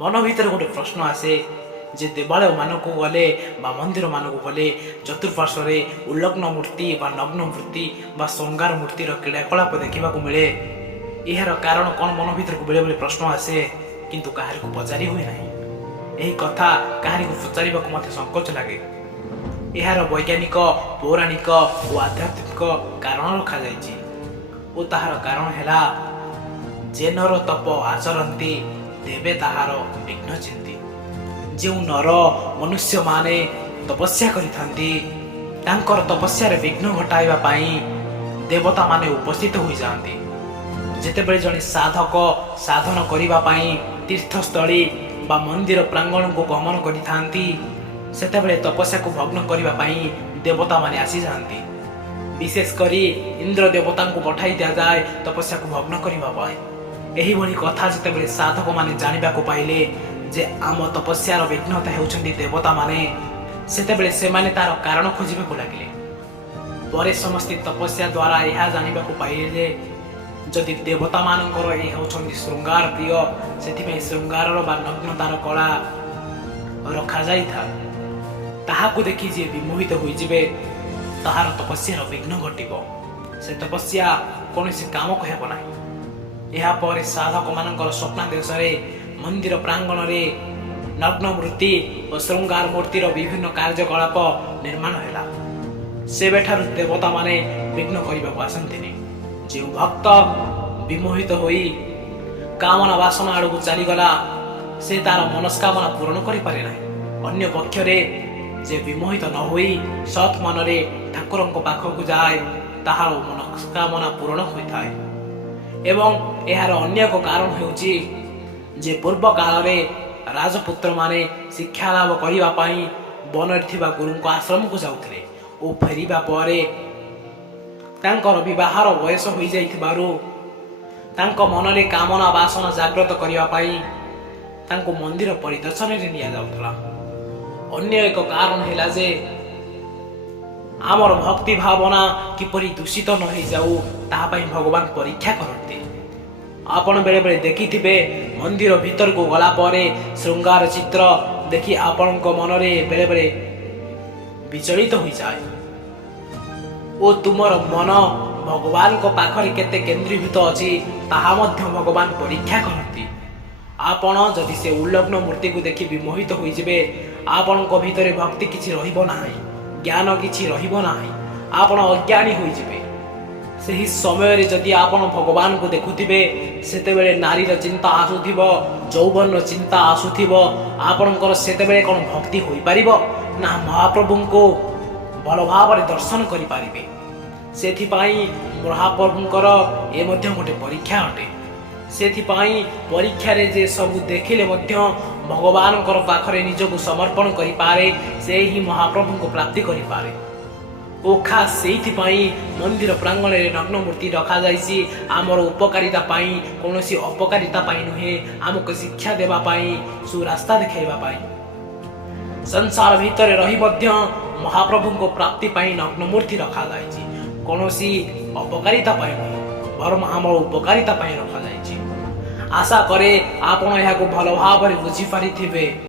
मन भितर गोटे प्रश्न आसे जे देवालय मानक गले मंदिर मानक गले चतुर्पार्श्व उल्लग्न मूर्ति नग्न मूर्ति श्रृंगार मूर्तिर क्रीड़ाकलाप देखा मिले। यार कारण कौन मन भर को बेले बेले प्रश्न आसे किंतु कहार को पचारि हुए ना। यही कथा कहार को पचार मत संकोच लगे। यार वैज्ञानिक पौराणिक और आध्यात्मिक कारण रखा और ताहार कारण है जे नर तप आचरती देवे ताहार विघ्न चिंती। जो नर मनुष्य माने तपस्या करिथांती तांकर तपस्यार विघ्न घटाइबा पाई देवता माने उपस्थित हो जाती। जेतेबेले जणे साधक साधन करिबा पाई तीर्थस्थली बा मंदिर प्रांगण को गमन करिथांती सेतेबेले तपस्या को भग्न करिबा पाई देवता माने आसी जाती। विशेष करी इंद्र देवता को पठाई दिया जाए तपस्या को भग्न करिबा पाई। एही भली कथा जेतेबेले साधक माने जानिबा को पाइले जे आम तपस्यार विघ्नता हेउछन्ती देवता माने सेतेबेले से माने तार कारण खोजिबा को लागिले। परे समस्त तपस्या द्वारा यह जानिबा को पाइले जे जदि देवता मानकर ए हेउछन्ती श्रृंगार प्रिय सेथिमे श्रृंगारर बा नग्नतार कला रखा जाई था ताहाकु देखि जे विमोहित होई जिवे ताहार तपस्यार विघ्न घटिबो। से तपस्या कोनोसी काम को हेबो नाही। यह पर साधक मानकर स्वप्नादेश मंदिर प्रांगण में नग्न मूर्ति और श्रृंगार मूर्तिर विभिन्न कार्यकलाप निर्माण है। से बेठारु देवता माने विघ्न करने को आसती। जो भक्त विमोहित होई कामना वासना आड़ को चलीगला से तार मनस्कामना पूरण कर पारे ना। अन्य पक्षरे जे विमोहित न होई सत् मनरे ठाकुर पाखक जाए ताहार मनस्कामना पूरण होता है। एवं यार अन्य एक कारण होउची जे पूर्व काल रे राजपुत्र माने शिक्षा लाभ करिबा पाई वन थिबा गुरु को आश्रम को जाउथिले ओ फेरिबा परे तांकर विवाहर वयस होई जाइथिबारु तांको मन रे कामना वासना जागृत करिबा पाई तांको मंदिर परिदर्शन रे निया जाउथला। अन्य एक कारण हैला जे आमर भक्ति भावना किपरि दूषित न हो जाऊ ता पाई भगवान परीक्षा करते। आपण बेले बेले देखिथिबे मंदिर भीतर को गला परे श्रृंगार चित्र देखि आपण को मन रे बेले बेले विचलित हो जाए ओ तुमर मन भगवान को पाखरे केते केंद्रीभूत अछि ताहा मध्य भगवान परीक्षा करती। आपण जदि से उल्लग्न मूर्ति को देखि विमोहित हो जिवे आपण को भीतर भक्ति किछि रहिबो नाही, ज्ञान किछि रहिबो नाही, आपण अज्ञानी हो जिवे। सही समय रे जदि आपण भगवान को देखुथिबे सेतेबेले नारीर चिंता आसुथिबो यौवनर चिंता आसुथिबो आपणकर सेतेबेले कोन भक्ति होई परिबो ना महाप्रभु को भल भाव रे दर्शन करि पारिबे। सेथि पाई महाप्रभुकर ए मध्य गोटे परीक्षा अटे। सेथि पाई परीक्षा रे जे सब देखिले मध्य भगवान कर पाखरे निजको समर्पण करि पारे से ही महाप्रभु को प्राप्ति करि पारे। ओ खास सेथि पाई मंदिर प्रांगण रे नग्न मूर्ति रखा जाइसी आमर उपकारिता पाई कोनोसी अपकारिता पाई नुहे आमको शिक्षा देबा पाई सुरास्ता देखाइबा पाई। संसार भीतर रही मध्य महाप्रभु को प्राप्ति पाई नग्न मूर्ति रखा जाइसी कोनोसी अपकारिता पाई नुहे बरम आमर उपकारिता पाई रखा जाइसी। आशा करे आपण यहाको भल भाव रे बुझी पारिथिबे।